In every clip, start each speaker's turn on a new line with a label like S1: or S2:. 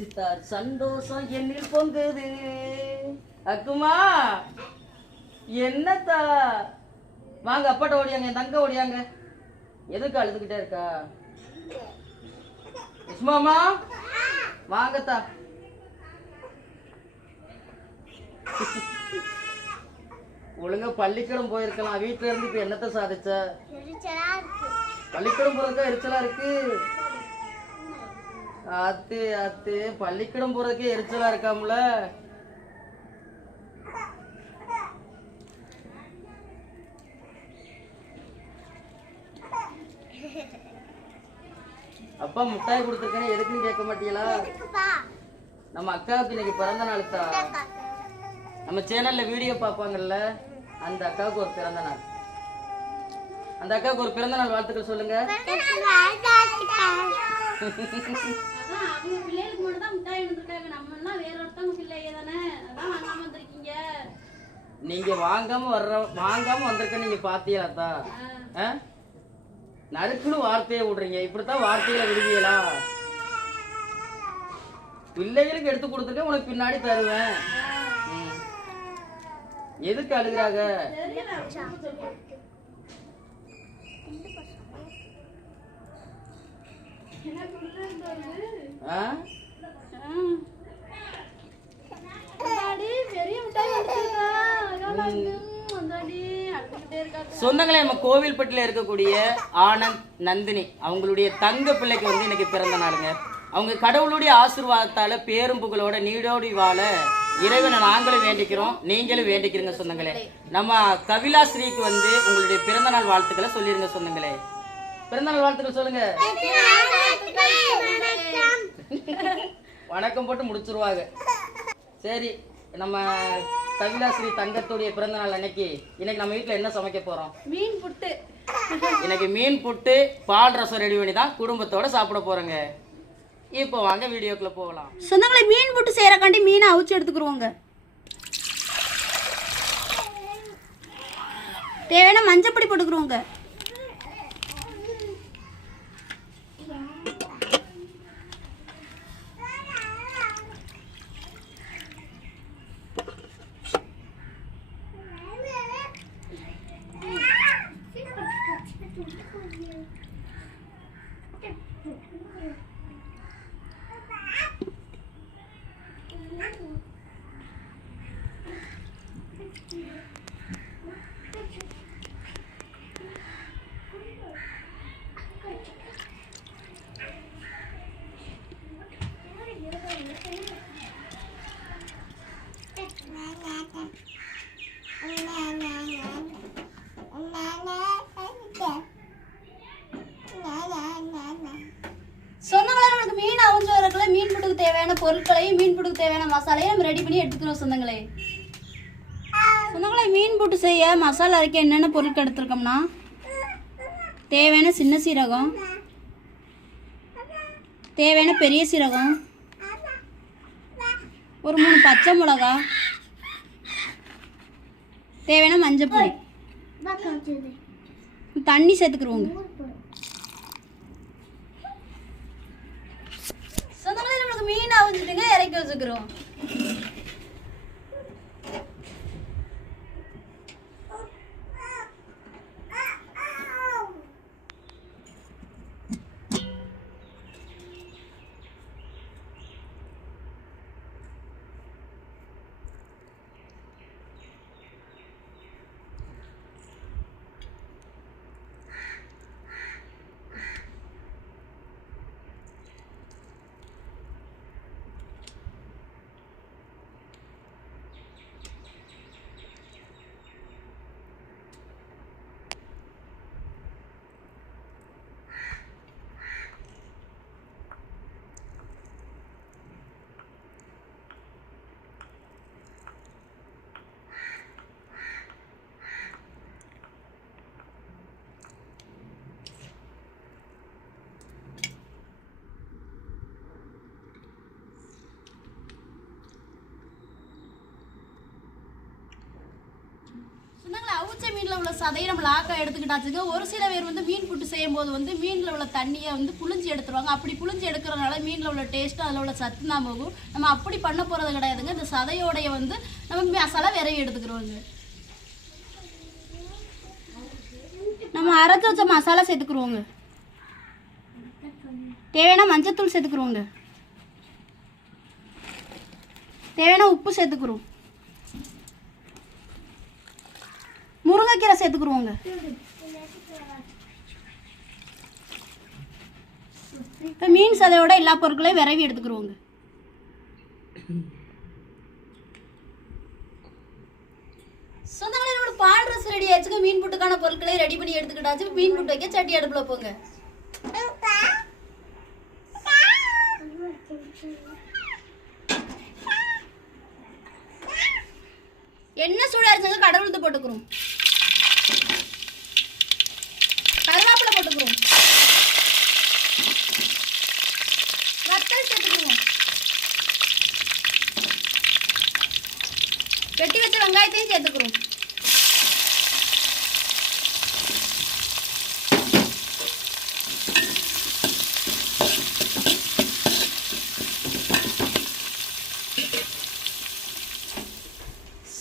S1: நேசித்தார் சந்தோஷம் என்னில் பொங்குது அக்குமா என்னத்தா வாங்க அப்பாட்ட ஓடியாங்க என் தங்க ஓடியாங்க எதுக்கு அழுதுகிட்டே இருக்கா சும்மாமா வாங்கத்தா ஒழுங்கா பள்ளிக்கூடம் போயிருக்கலாம் வீட்டுல இருந்து இப்ப என்னத்த சாதிச்ச பள்ளிக்கூடம் போறதுக்கா எரிச்சலா இருக்கு ஆத்து ஆத்து பள்ளிக்கூடம் போறதுக்கே எரிச்சலா இருக்காம்ல அப்பா முட்டாய் கொடுத்துருக்கேன் எதுக்குன்னு கேட்க மாட்டீங்களா நம்ம அக்காவுக்கு இன்னைக்கு பிறந்த நாள் தா நம்ம சேனல்ல வீடியோ பார்ப்பாங்கல்ல அந்த அக்காவுக்கு ஒரு பிறந்த நாள் அந்த அக்காவுக்கு ஒரு பிறந்த நாள் வாழ்த்துக்கள் சொல்லுங்க அவங்க பிள்ளைகளுக்கு நீங்க வாங்காம வர்ற வாங்காம வந்திருக்க நீங்க பாத்தியா தான் நறுக்குன்னு வார்த்தையை விடுறீங்க இப்படித்தான் வார்த்தையில விடுவீங்களா பிள்ளைகளுக்கு எடுத்து கொடுத்துட்டு உனக்கு பின்னாடி தருவேன் எதுக்கு அழுகிறாங்க சொந்தங்களே நம்ம கோவில்பட்டில இருக்கக்கூடிய ஆனந்த் நந்தினி அவங்களுடைய தங்க பிள்ளைக்கு வந்து இன்னைக்கு பிறந்த நாளுங்க அவங்க கடவுளுடைய ஆசிர்வாதத்தால பேரும் புகழோட நீடோடி வாழ இறைவனை நாங்களும் வேண்டிக்கிறோம் நீங்களும் வேண்டிக்கிறீங்க சொந்தங்களே நம்ம கவிலா ஸ்ரீக்கு வந்து உங்களுடைய பிறந்தநாள் வாழ்த்துக்களை சொல்லிருங்க சொந்தங்களே பிறந்தநாள் வாழ்த்துக்கள் சொல்லுங்க வணக்கம் போட்டு முடிச்சிருவாங்க சரி நம்ம கவிதா தங்கத்துடைய பிறந்த நாள் அன்னைக்கு இன்னைக்கு நம்ம வீட்டில் என்ன சமைக்க போறோம் மீன் புட்டு இன்னைக்கு மீன் புட்டு பால் ரசம் ரெடி பண்ணி தான் குடும்பத்தோட சாப்பிட போறோங்க இப்போ வாங்க வீடியோக்குள்ள போகலாம்
S2: சொந்தங்களை மீன் புட்டு செய்யறக்காண்டி மீனை அவிச்சு எடுத்துக்கிருவோங்க தேவையான மஞ்சப்பொடி போட்டுக்கிறோங்க பொருட்களையும் மீன் பிடிக்க தேவையான மசாலையும் நம்ம ரெடி பண்ணி எடுத்துக்கிறோம் சொந்தங்களே சொந்தங்களே மீன் போட்டு செய்ய மசாலா அரைக்க என்னென்ன பொருட்கள் எடுத்துருக்கோம்னா தேவையான சின்ன சீரகம் தேவையான பெரிய சீரகம் ஒரு மூணு பச்சை மிளகா தேவையான மஞ்சள் பொடி தண்ணி சேர்த்துக்கிறோங்க மீன் அவிஞ்சிட்டுங்க இறக்கி வச்சுக்கிறோம் பிடிச்ச மீனில் உள்ள சதையை நம்ம லாக்கா எடுத்துக்கிட்டாச்சுங்க ஒரு சில பேர் வந்து மீன் புட்டு செய்யும் போது வந்து மீனில் உள்ள தண்ணியை வந்து புளிஞ்சு எடுத்துருவாங்க அப்படி புளிஞ்சு எடுக்கிறதுனால மீனில் உள்ள டேஸ்ட்டும் அதில் உள்ள சத்து தான் போகும் நம்ம அப்படி பண்ண போகிறது கிடையாதுங்க இந்த சதையோடைய வந்து நம்ம மசாலா விரைவி எடுத்துக்கிறோங்க நம்ம அரைச்சி வச்ச மசாலா சேர்த்துக்குருவோங்க தேவையான மஞ்சத்தூள் சேர்த்துக்குருவோங்க தேவையான உப்பு சேர்த்துக்குருவோம் முருங்கைக்கீரை சேர்த்துக்குருவோங்க இப்போ மீன் சதையோட எல்லா பொருட்களையும் விரைவி எடுத்துக்கிருவோங்க சொந்தங்களே நம்மளோட பால் ரசம் ரெடி ஆச்சுங்க மீன் புட்டுக்கான பொருட்களையும் ரெடி பண்ணி எடுத்துக்கிட்டாச்சு மீன் புட்டு வைக்க சட்டி அடுப்பில் போங்க வெட்டி வச்ச வெங்காயத்தையும் சேர்த்துக்கிறோம்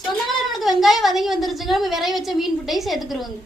S2: சொந்தங்கள நம்மளுக்கு வெங்காயம் வதங்கி வந்துருச்சுங்க நம்ம விரைய வச்ச மீன் புட்டையும் சேர்த்துக்கிறோங்க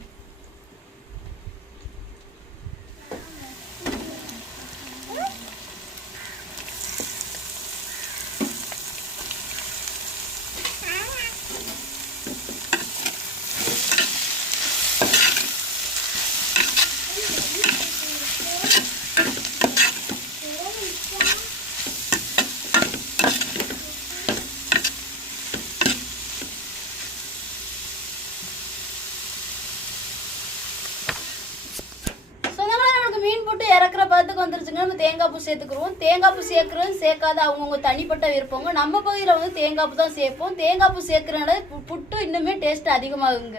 S2: புட்டு இறக்குற பதத்துக்கு வந்துருச்சுங்க நம்ம தேங்காய் பூ சேர்த்துக்குருவோம் தேங்காய் பூ சேர்க்குறது சேர்க்காத அவங்கவுங்க தனிப்பட்ட விருப்பங்க நம்ம பகுதியில் வந்து தேங்காய் பூ தான் சேர்ப்போம் தேங்காய் பூ சேர்க்குறனால புட்டு இன்னுமே டேஸ்ட் அதிகமாகுங்க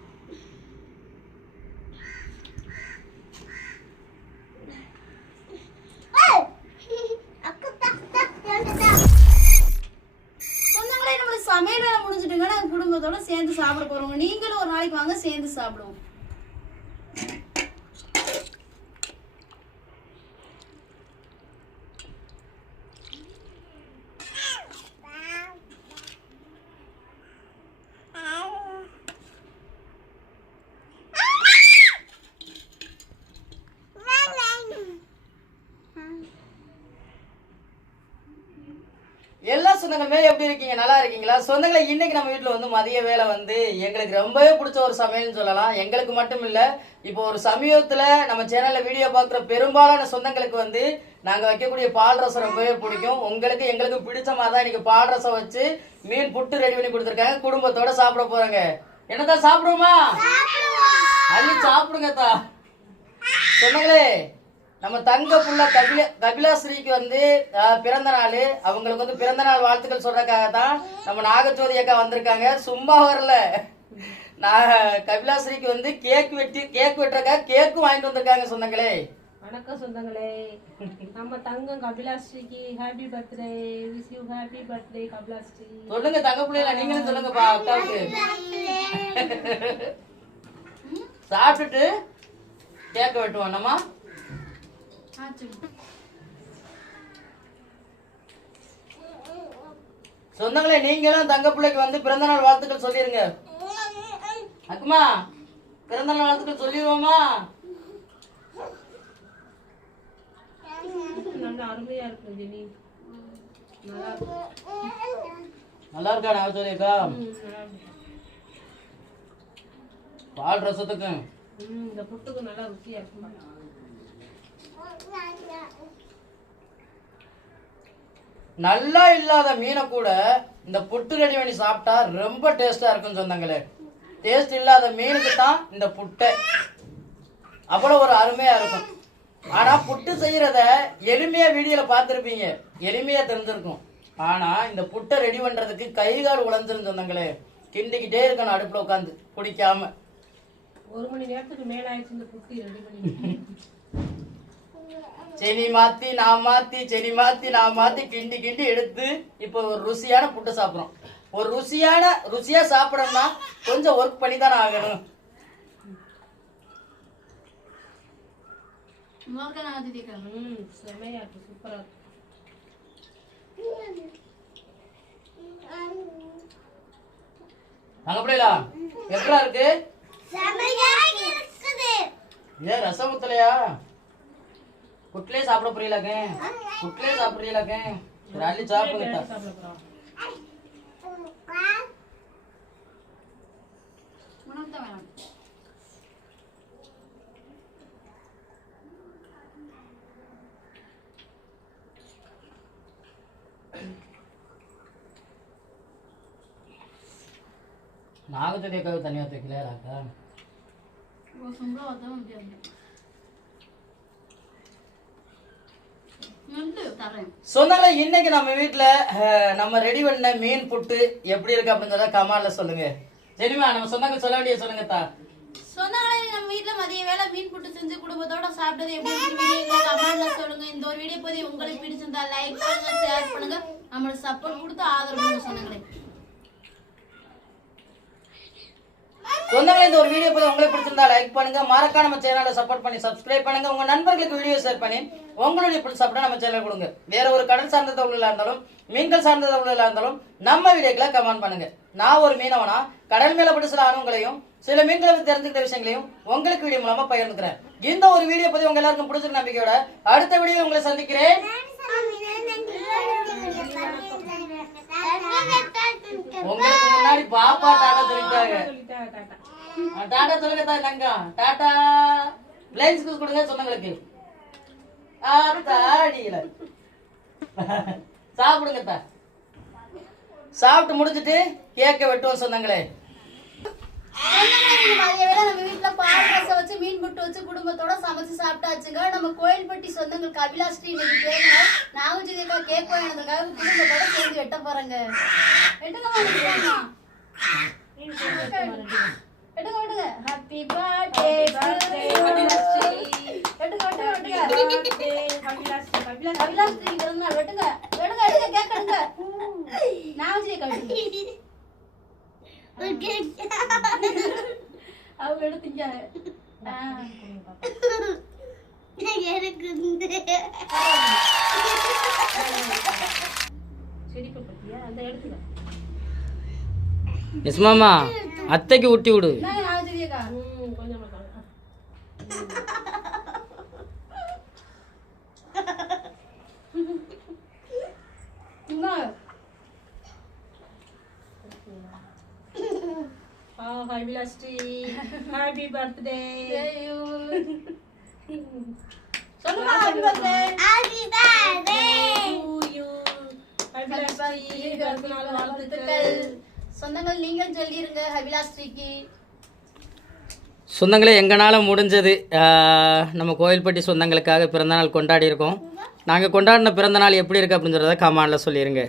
S2: குடும்பத்தோட சேர்ந்து சாப்பிட போறவங்க நீங்களும் ஒரு நாளைக்கு வாங்க சேர்ந்து சாப்பிடுவோம்
S1: சொந்தங்களுமே எப்படி இருக்கீங்க நல்லா இருக்கீங்களா சொந்தங்களை இன்னைக்கு நம்ம வீட்டில் வந்து மதிய வேலை வந்து எங்களுக்கு ரொம்பவே பிடிச்ச ஒரு சமையல்னு சொல்லலாம் எங்களுக்கு மட்டும் இல்லை இப்போ ஒரு சமீபத்தில் நம்ம சேனலில் வீடியோ பார்க்குற பெரும்பாலான சொந்தங்களுக்கு வந்து நாங்கள் வைக்கக்கூடிய பால் ரசம் ரொம்பவே பிடிக்கும் உங்களுக்கு எங்களுக்கு பிடிச்ச மாதிரி தான் இன்னைக்கு பால் ரசம் வச்சு மீன் புட்டு ரெடி பண்ணி கொடுத்துருக்காங்க குடும்பத்தோட சாப்பிட போகிறாங்க என்னதான் சாப்பிடுவோமா அள்ளி சாப்பிடுங்கத்தா சொன்னங்களே நம்ம தங்க புள்ள கபில கபிலாஸ்ரீக்கு வந்து பிறந்த நாள் அவங்களுக்கு வந்து பிறந்த நாள் வாழ்த்துக்கள் சொல்றதுக்காக தான் நம்ம நாகஜோதி அக்கா வந்திருக்காங்க சும்மா வரல கபிலாஸ்ரீக்கு வந்து கேக் வெட்டி கேக் வெட்டுறக்கா கேக்கும் வாங்கிட்டு வந்திருக்காங்க சொந்தங்களே
S3: வணக்கம் சொந்தங்களே நம்ம தங்கம் கபிலாஸ்ரீக்கு happy birthday wish you happy birthday Kapilashree
S1: சொல்லுங்க தங்க பிள்ளைல நீங்களும் சொல்லுங்கப்பா அக்காவுக்கு சாப்பிட்டுட்டு கேக் வெட்டுவோம் நம்ம சொந்தங்களே நீங்களும் தங்க பிள்ளைக்கு வந்து பிறந்த நாள் வாழ்த்துக்கள் சொல்லிருங்க அக்குமா பிறந்த நாள் வாழ்த்துக்கள் சொல்லிடுவோமா நல்லா நல்லா இருக்கா நான் சொல்லியிருக்கா பால் ரசத்துக்கு இந்த புட்டுக்கு நல்லா ருசியா இருக்குமா நல்லா இல்லாத மீனை கூட இந்த புட்டு ரெடி பண்ணி சாப்பிட்டா ரொம்ப டேஸ்டா இருக்கும் சொந்தங்களே டேஸ்ட் இல்லாத மீனுக்கு தான் இந்த புட்டை அவ்வளோ ஒரு அருமையா இருக்கும் ஆனா புட்டு செய்யறத எளிமையா வீடியோல பாத்திருப்பீங்க எளிமையா தெரிஞ்சிருக்கும் ஆனா இந்த புட்டை ரெடி பண்றதுக்கு கை கால் உழஞ்சிருந்து சொன்னாங்களே கிண்டிக்கிட்டே இருக்கணும் அடுப்புல உட்காந்து பிடிக்காம ஒரு மணி நேரத்துக்கு மேல இந்த புட்டு ரெடி பண்ணி செனி மாத்தி நான் மாத்தி செனி மாத்தி நான் மாத்தி கிண்டி கிண்டி எடுத்து இப்போ ஒரு ருசியான புட்டு சாப்பிட்றோம் ஒரு ருசியான ருசியா சாப்பிடணும்னா கொஞ்சம் ஒர்க் பண்ணி தானே ஆகணும் அப்படியா எப்படா இருக்கு ஏன் ரசம் ஊத்தலையா कुठले प्रिय लगे कुठले प्रिय लगे राली चाप वो ನಾಗದ ಬೇಕಾಗುತ್ತೆ ನೀವು ಕ್ಲಿಯರ್ ಆಗ್ತಾ சொன்னால இன்னைக்கு நம்ம வீட்டுல நம்ம ரெடி பண்ண மீன் புட்டு எப்படி இருக்கு அப்படின்னு சொல்ல கமால சொல்லுங்க சரிமா நம்ம சொன்னாங்க சொல்ல வேண்டிய சொல்லுங்க தா
S2: சொன்னாலே நம்ம வீட்டுல மதிய வேலை மீன் புட்டு செஞ்சு குடும்பத்தோட சாப்பிட்டது எப்படி கமால இந்த ஒரு வீடியோ பத்தி உங்களுக்கு பிடிச்சிருந்தா லைக் பண்ணுங்க ஷேர் பண்ணுங்க நம்மளுக்கு சப்போர்ட் கொடுத்து ஆதரவு சொன்னாங்களே
S1: சொந்தங்களே இந்த ஒரு வீடியோ போது உங்களுக்கு பிடிச்சிருந்தா லைக் பண்ணுங்க மறக்காம நம்ம சேனலை சப்போர்ட் பண்ணி சப்ஸ்கிரைப் பண்ணுங்க உங்க நண்பர்களுக்கு வீடியோ ஷேர் பண்ணி உங்களுடைய பிடிச்சாப்பிட நம்ம சேனல் கொடுங்க வேற ஒரு கடல் சார்ந்த தொழிலாக இருந்தாலும் மீன்கள் சார்ந்த தொழிலாக இருந்தாலும் நம்ம வீடியோக்களை கமெண்ட் பண்ணுங்க நான் ஒரு மீனவனா கடல் மேல பிடிச்ச சில அணுங்களையும் சில மீன்களை தெரிஞ்சுக்கிட்ட விஷயங்களையும் உங்களுக்கு வீடியோ மூலமா பகிர்ந்துக்கிறேன் இந்த ஒரு வீடியோ பத்தி உங்க எல்லாருக்கும் பிடிச்ச நம்பிக்கையோட அடுத்த வீடியோ உங்களை சந்திக்கிறேன் உங்களுக்கு முன்னாடி பாப்பா டாட்டா தெரிவித்தாங்க டாடா சொல்லுங்க தாய் தங்கா டாடா பிளைன்ஸ்க்கு கொடுங்க சொன்னங்களுக்கு ஆத்தாடியில சாப்பிடுங்க தா சாப்பிட்டு முடிஞ்சிட்டு கேக்க வெட்டுவோம் சொன்னங்களே
S2: வச்சு மீன் புட்டு வச்சு குடும்பத்தோட சமைச்சு சாப்பிட்டாச்சுங்க நம்ம கோயில்பட்டி சொந்தங்களுக்கு அபிலாஷ்டி இன்னைக்கு நாகஜிதிக்கா கேக் வாங்கினதுக்காக குடும்பத்தோட சேர்ந்து வெட்ட போறேங்க வெட்டுங்க எடுங்க எடுங்க ஹாப்பி பர்த்டே பர்த்டே பவிலாஸ்ரீ எடுங்க
S1: எடுங்க எஸ் மாமா அத்தைக்கு ஊட்டி விடு
S3: ஹாய் விலாஸ்ரீ ஹாப்பி பர்த்டே சொல்லுங்க
S2: happy birthday
S4: happy birthday you
S3: happy birthday வாழ்த்துக்கள்
S2: சொந்தங்கள் நீங்கள் சொல்லிருங்க ஸ்ரீக்கு
S1: சொந்தங்களே எங்களால் முடிஞ்சது நம்ம கோயில்பட்டி சொந்தங்களுக்காக பிறந்தநாள் கொண்டாடி இருக்கோம் நாங்கள் கொண்டாடின பிறந்தநாள் எப்படி இருக்குது அப்படின்னு சொல்கிறத கமானில் சொல்லிடுங்க